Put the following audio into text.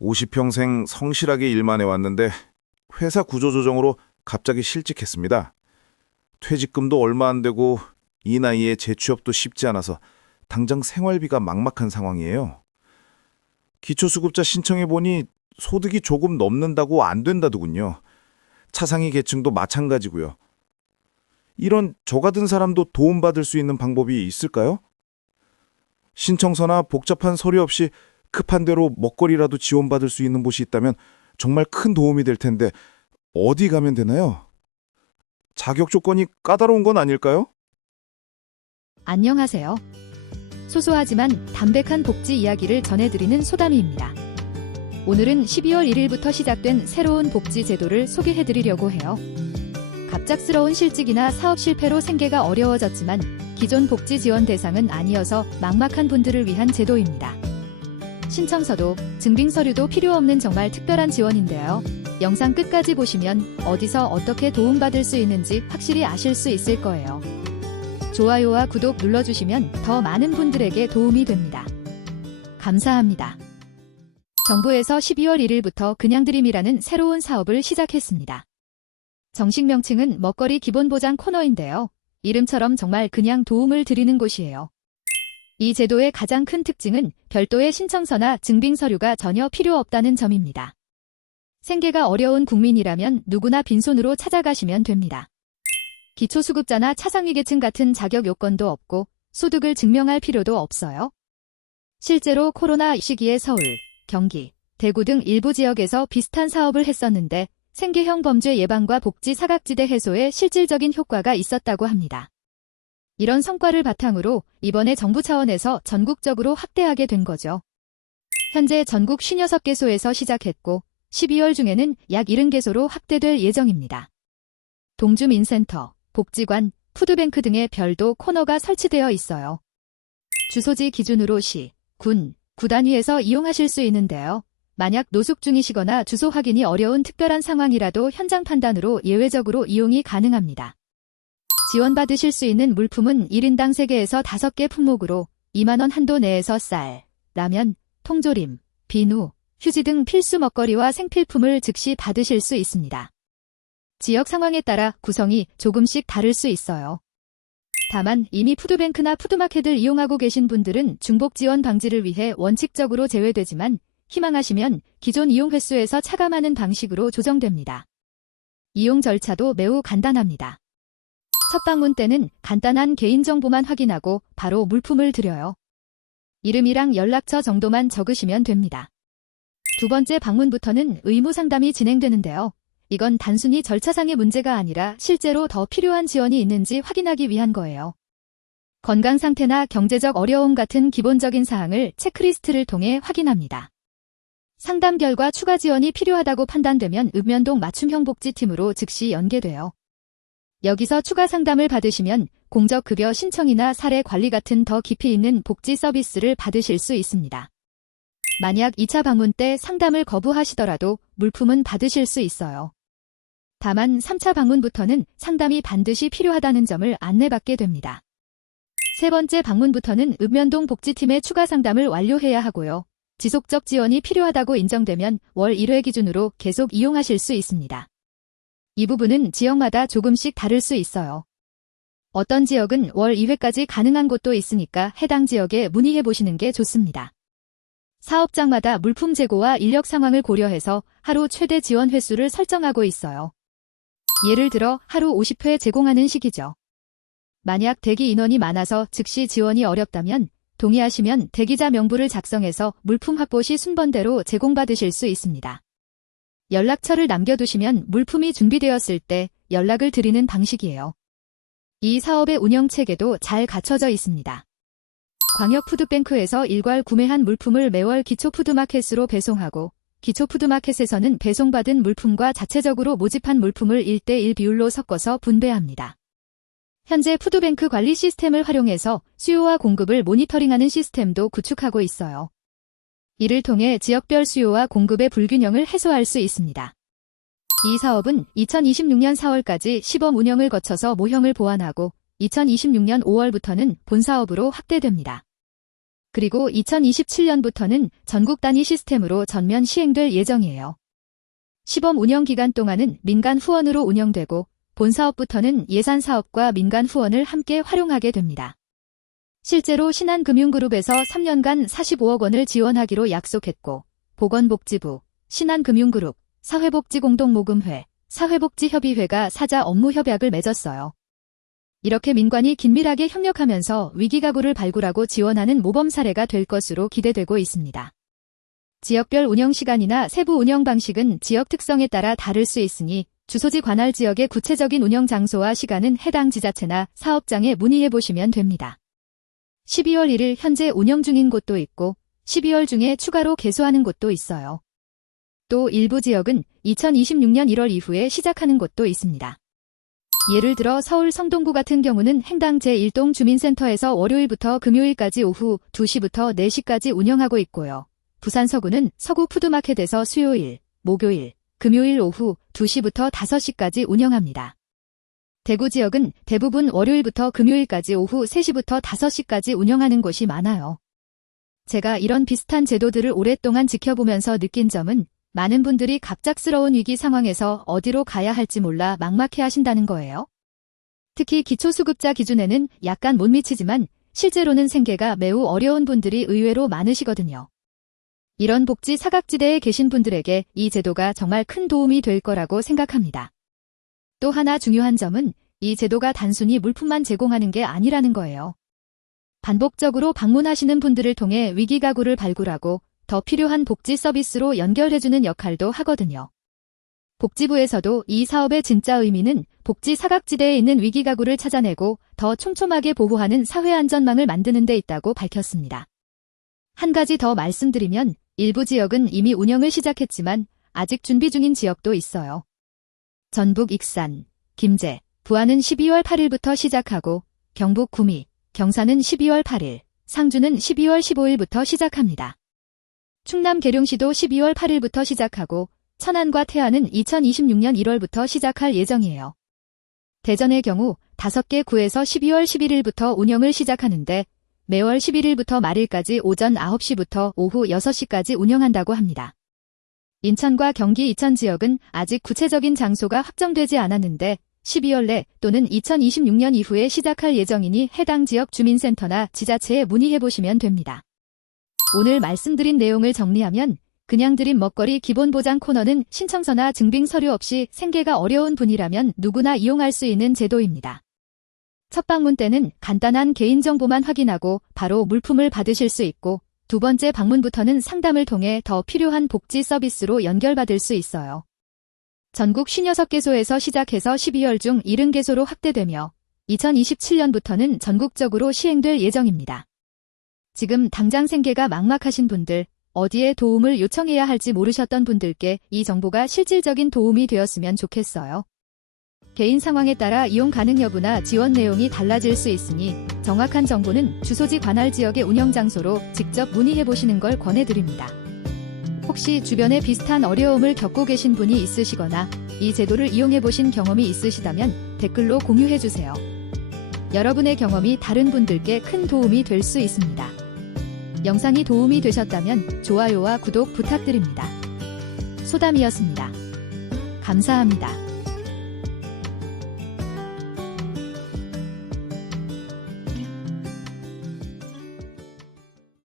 50평생 성실하게 일만 해왔는데 회사 구조조정으로 갑자기 실직했습니다. 퇴직금도 얼마 안 되고 이 나이에 재취업도 쉽지 않아서 당장 생활비가 막막한 상황이에요. 기초수급자 신청해보니 소득이 조금 넘는다고 안 된다더군요. 차상위 계층도 마찬가지고요. 이런 저 같은 사람도 도움받을 수 있는 방법이 있을까요? 신청서나 복잡한 서류 없이 급한 대로 먹거리라도 지원받을 수 있는 곳이 있다면 정말 큰 도움이 될 텐데 어디 가면 되나요? 자격 조건이 까다로운 건 아닐까요? 안녕하세요. 소소하지만 담백한 복지 이야기를 전해드리는 소담이입니다. 오늘은 12월 1일부터 시작된 새로운 복지 제도를 소개해드리려고 해요. 갑작스러운 실직이나 사업 실패로 생계가 어려워졌지만 기존 복지 지원 대상은 아니어서 막막한 분들을 위한 제도입니다. 신청서도 증빙 서류도 필요 없는 정말 특별한 지원인데요. 영상 끝까지 보시면 어디서 어떻게 도움받을 수 있는지 확실히 아실 수 있을 거예요. 좋아요와 구독 눌러주시면 더 많은 분들에게 도움이 됩니다. 감사합니다. 정부에서 12월 1일부터 그냥드림이라는 새로운 사업을 시작했습니다. 정식 명칭은 먹거리 기본보장 코너인데요. 이름처럼 정말 그냥 도움을 드리는 곳이에요. 이 제도의 가장 큰 특징은 별도의 신청서나 증빙 서류가 전혀 필요 없다는 점입니다. 생계가 어려운 국민이라면 누구나 빈손으로 찾아가시면 됩니다. 기초수급자나 차상위 계층 같은 자격 요건도 없고 소득을 증명할 필요도 없어요. 실제로 코로나 시기에 서울, 경기, 대구 등 일부 지역에서 비슷한 사업을 했었는데 생계형 범죄 예방과 복지 사각지대 해소에 실질적인 효과가 있었다고 합니다. 이런 성과를 바탕으로 이번에 정부 차원에서 전국적으로 확대하게 된 거죠. 현재 전국 56개소에서 시작했고 12월 중에는 약 70개소로 확대될 예정입니다. 동주민센터, 복지관, 푸드뱅크 등의 별도 코너가 설치되어 있어요. 주소지 기준으로 시, 군, 구단위에서 이용하실 수 있는데요. 만약 노숙 중이시거나 주소 확인이 어려운 특별한 상황이라도 현장 판단으로 예외적으로 이용이 가능합니다. 지원받으실 수 있는 물품은 1인당 3개에서 5개 품목으로 2만 원 한도 내에서 쌀, 라면, 통조림, 비누, 휴지 등 필수 먹거리와 생필품을 즉시 받으실 수 있습니다. 지역 상황에 따라 구성이 조금씩 다를 수 있어요. 다만 이미 푸드뱅크나 푸드마켓을 이용하고 계신 분들은 중복 지원 방지를 위해 원칙적으로 제외되지만 희망하시면 기존 이용 횟수에서 차감하는 방식으로 조정됩니다. 이용 절차도 매우 간단합니다. 첫 방문 때는 간단한 개인정보만 확인하고 바로 물품을 드려요. 이름이랑 연락처 정도만 적으시면 됩니다. 두 번째 방문부터는 의무 상담이 진행되는데요. 이건 단순히 절차상의 문제가 아니라 실제로 더 필요한 지원이 있는지 확인하기 위한 거예요. 건강 상태나 경제적 어려움 같은 기본적인 사항을 체크리스트를 통해 확인합니다. 상담 결과 추가 지원이 필요하다고 판단되면 읍면동 맞춤형 복지팀으로 즉시 연계돼요. 여기서 추가 상담을 받으시면 공적급여 신청이나 사례 관리 같은 더 깊이 있는 복지 서비스를 받으실 수 있습니다. 만약 2차 방문 때 상담을 거부하시더라도 물품은 받으실 수 있어요. 다만 3차 방문부터는 상담이 반드시 필요하다는 점을 안내받게 됩니다. 세 번째 방문부터는 읍면동 복지팀의 추가 상담을 완료해야 하고요. 지속적 지원이 필요하다고 인정되면 월 1회 기준으로 계속 이용하실 수 있습니다. 이 부분은 지역마다 조금씩 다를 수 있어요. 어떤 지역은 월 2회까지 가능한 곳도 있으니까 해당 지역에 문의해 보시는 게 좋습니다. 사업장마다 물품 재고와 인력 상황을 고려해서 하루 최대 지원 횟수를 설정하고 있어요. 예를 들어 하루 50회 제공하는 식이죠. 만약 대기 인원이 많아서 즉시 지원이 어렵다면 동의하시면 대기자 명부를 작성해서 물품 확보 시 순번대로 제공받으실 수 있습니다. 연락처를 남겨두시면 물품이 준비되었을 때 연락을 드리는 방식이에요. 이 사업의 운영 체계도 잘 갖춰져 있습니다. 광역푸드뱅크에서 일괄 구매한 물품을 매월 기초푸드마켓으로 배송하고 기초푸드마켓에서는 배송받은 물품과 자체적으로 모집한 물품을 1:1 비율로 섞어서 분배합니다. 현재 푸드뱅크 관리 시스템을 활용해서 수요와 공급을 모니터링하는 시스템도 구축하고 있어요. 이를 통해 지역별 수요와 공급의 불균형을 해소할 수 있습니다. 이 사업은 2026년 4월까지 시범 운영을 거쳐서 모형을 보완하고 2026년 5월부터는 본사업으로 확대됩니다. 그리고 2027년부터는 전국 단위 시스템으로 전면 시행될 예정이에요. 시범 운영 기간 동안은 민간 후원으로 운영되고 본사업부터는 예산 사업과 민간 후원을 함께 활용하게 됩니다. 실제로 신한금융그룹에서 3년간 45억 원을 지원하기로 약속했고 보건복지부, 신한금융그룹, 사회복지공동모금회, 사회복지협의회가 사자 업무 협약을 맺었어요. 이렇게 민관이 긴밀하게 협력하면서 위기가구를 발굴하고 지원하는 모범 사례가 될 것으로 기대되고 있습니다. 지역별 운영 시간이나 세부 운영 방식은 지역 특성에 따라 다를 수 있으니 주소지 관할 지역의 구체적인 운영 장소와 시간은 해당 지자체나 사업장에 문의해 보시면 됩니다. 12월 1일 현재 운영 중인 곳도 있고 12월 중에 추가로 개소하는 곳도 있어요. 또 일부 지역은 2026년 1월 이후에 시작하는 곳도 있습니다. 예를 들어 서울 성동구 같은 경우는 행당 제1동 주민센터에서 월요일부터 금요일까지 오후 2시부터 4시까지 운영하고 있고요. 부산 서구는 서구 푸드마켓에서 수요일, 목요일, 금요일 오후 2시부터 5시까지 운영합니다. 대구 지역은 대부분 월요일부터 금요일까지 오후 3시부터 5시까지 운영하는 곳이 많아요. 제가 이런 비슷한 제도들을 오랫동안 지켜보면서 느낀 점은 많은 분들이 갑작스러운 위기 상황에서 어디로 가야 할지 몰라 막막해 하신다는 거예요. 특히 기초수급자 기준에는 약간 못 미치지만 실제로는 생계가 매우 어려운 분들이 의외로 많으시거든요. 이런 복지 사각지대에 계신 분들에게 이 제도가 정말 큰 도움이 될 거라고 생각합니다. 또 하나 중요한 점은 이 제도가 단순히 물품만 제공하는 게 아니라는 거예요. 반복적으로 방문하시는 분들을 통해 위기가구를 발굴하고 더 필요한 복지 서비스로 연결해주는 역할도 하거든요. 복지부에서도 이 사업의 진짜 의미는 복지 사각지대에 있는 위기가구를 찾아내고 더 촘촘하게 보호하는 사회안전망을 만드는 데 있다고 밝혔습니다. 한 가지 더 말씀드리면 일부 지역은 이미 운영을 시작했지만 아직 준비 중인 지역도 있어요. 전북 익산, 김제, 부안은 12월 8일부터 시작하고 경북 구미, 경산은 12월 8일, 상주는 12월 15일부터 시작합니다. 충남 계룡시도 12월 8일부터 시작하고 천안과 태안은 2026년 1월부터 시작할 예정이에요. 대전의 경우 5개 구에서 12월 11일부터 운영을 시작하는데 매월 11일부터 말일까지 오전 9시부터 오후 6시까지 운영한다고 합니다. 인천과 경기 이천 지역은 아직 구체적인 장소가 확정되지 않았는데 12월 내 또는 2026년 이후에 시작할 예정이니 해당 지역 주민센터나 지자체에 문의해보시면 됩니다. 오늘 말씀드린 내용을 정리하면 그냥 드린 먹거리 기본보장 코너는 신청서나 증빙 서류 없이 생계가 어려운 분이라면 누구나 이용할 수 있는 제도입니다. 첫 방문 때는 간단한 개인정보만 확인하고 바로 물품을 받으실 수 있고 두 번째 방문부터는 상담을 통해 더 필요한 복지 서비스로 연결받을 수 있어요. 전국 56개소에서 시작해서 12월 중 70개소로 확대되며 2027년부터는 전국적으로 시행될 예정입니다. 지금 당장 생계가 막막하신 분들, 어디에 도움을 요청해야 할지 모르셨던 분들께 이 정보가 실질적인 도움이 되었으면 좋겠어요. 개인 상황에 따라 이용 가능 여부나 지원 내용이 달라질 수 있으니 정확한 정보는 주소지 관할 지역의 운영 장소로 직접 문의해보시는 걸 권해드립니다. 혹시 주변에 비슷한 어려움을 겪고 계신 분이 있으시거나 이 제도를 이용해보신 경험이 있으시다면 댓글로 공유해주세요. 여러분의 경험이 다른 분들께 큰 도움이 될 수 있습니다. 영상이 도움이 되셨다면 좋아요와 구독 부탁드립니다. 소담이었습니다. 감사합니다.